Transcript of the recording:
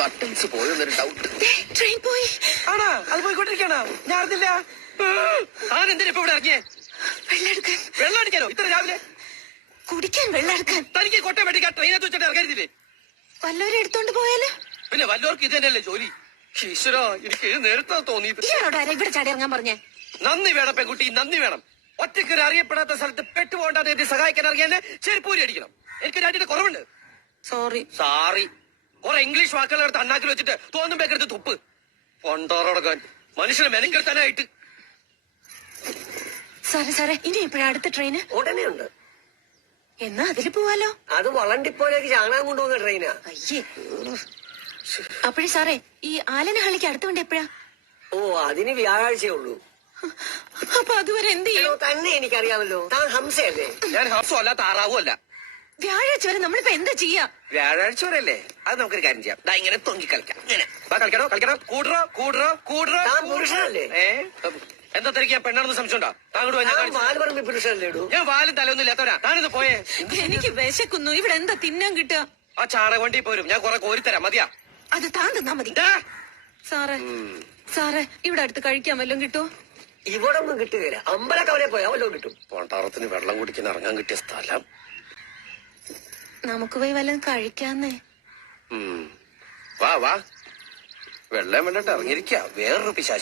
Buttons പോയെന്നൊരു doubt. Train പോയി. ആണോ? അത് പോയിക്കൊണ്ടിരിക്കണോ? ഞാൻ അറിഞ്ഞില്ല. താൻ എന്തിനാ ഇപ്പൊ ഇവിടെ ഇറങ്ങിയേ? വെള്ളം എടുക്കാൻ. വെള്ളം അടിക്കാനോ ഇത്ര രാവിലെ? കുടിക്കാൻ വെള്ളം എടുക്കാൻ. തനിക്ക് കൊട്ട വെട്ടിക്കാൻ ട്രെയിനകത്ത് വെച്ചിട്ട് ഇറങ്ങരുതില്ലേ? വല്ലവരും എടുത്തോണ്ട് പോയാലോ? പിന്നെ വല്ലവർക്കും ഇത് തന്നെയല്ലേ ജോലി. ഈശ്വര, എനിക്ക് നേരത്തെ തോന്നിയത്. ഇയാളോട് ആരാ ഇവിടെ ചാടി ഇറങ്ങാൻ പറഞ്ഞേ? നന്ദി വേണം പെൺകുട്ടി, നന്ദി വേണം. ഒറ്റയ്ക്കൊരു അറിയപ്പെടാത്ത സ്ഥലത്ത് പെട്ടുപോകണ്ടാതെ എന്നെ സഹായിക്കാൻ അറിയാൻ ചെരുപ്പൂരി അടിക്കണം. എനിക്ക് രാജ്യത്തെ കുറവുണ്ട്. സോറി. സാറി. കുറെ ഇംഗ്ലീഷ് വാക്കുകൾ എടുത്ത് അണ്ണാക്കിൽ വെച്ചിട്ട് തോന്നുമ്പേക്കെടുത്ത് തുപ്പ്. പൊണ്ടോറടക്കാൻ മനുഷ്യനെ മെനക്കെടുത്താനായിട്ട്. സാറേ ഇനി എപ്പോഴാ അടുത്ത ട്രെയിന്? ഉടനെ ഉണ്ട്. എന്നാ അതില് പോവാലോ. അത് വളണ്ടിപ്പോലേക്ക് ചാണകം കൊണ്ടുപോകുന്ന ട്രെയിനാ. അയ്യേ. അപ്പോഴേ സാറേ, ഈ ആലനഹള്ളിക്ക് അടുത്ത വണ്ടി എപ്പോഴാ? ഓ, അതിന് വ്യാഴാഴ്ചയേ ഉള്ളൂ. അപ്പൊ അതുവരെ എന്ത് ചെയ്യും? തന്നെ എനിക്കറിയാമല്ലോ. താൻ ഹംസയല്ലേ? ഞാൻ ഹംസോ അല്ല, താറാവും അല്ല. വ്യാഴാഴ്ച വരെ നമ്മളിപ്പോ എന്താ ചെയ്യാ? വ്യാഴാഴ്ച വരെ അല്ലേ? അത് നമുക്കൊരു കാര്യം ചെയ്യാം. ദാ ഇങ്ങനെ തൊങ്ങി കളിക്കാം. ഇങ്ങനെ കളിക്കണോ? കൂടറോ. താൻ പുരുഷനല്ലേ? എന്താ തിരക്കിയാ? പെണ്ണാണെന്ന് സംശയമുണ്ടോ? വാൽപറമ്പി പുരുഷനല്ലേ? ഞാൻ വാലും തലയൊന്നും ഇല്ലാത്തവരാ. താനിന്ന് പോയേ. എനിക്ക് വിശക്കുന്നു. ഇവിടെ എന്താ തിന്നാൻ കിട്ടുക? ആ ചാണകവണ്ടി പോരും. ഞാൻ കുറെ കോരിത്തരാം. മതിയാ? അത് താൻ തന്നാ മതി. സാറേ ഇവിടെ അടുത്ത് കഴിക്കാൻ വല്ലതും കിട്ടുമോ? ഇവിടെ ഒന്നും കിട്ടുകയില്ല. അമ്പലക്കവലെ പോയാ വല്ലതും കിട്ടും. പോണ്ടാറത്തിന് വെള്ളം കുടിക്കാൻ ഇറങ്ങാൻ കിട്ടിയ സ്ഥലം. നമുക്ക് പോയി വല്ലതും കഴിക്കാന്നേ. വാ വെള്ളം വേണ്ടിട്ട് ഇറങ്ങിയിരിക്ക. വേറൊരു പിശാച്.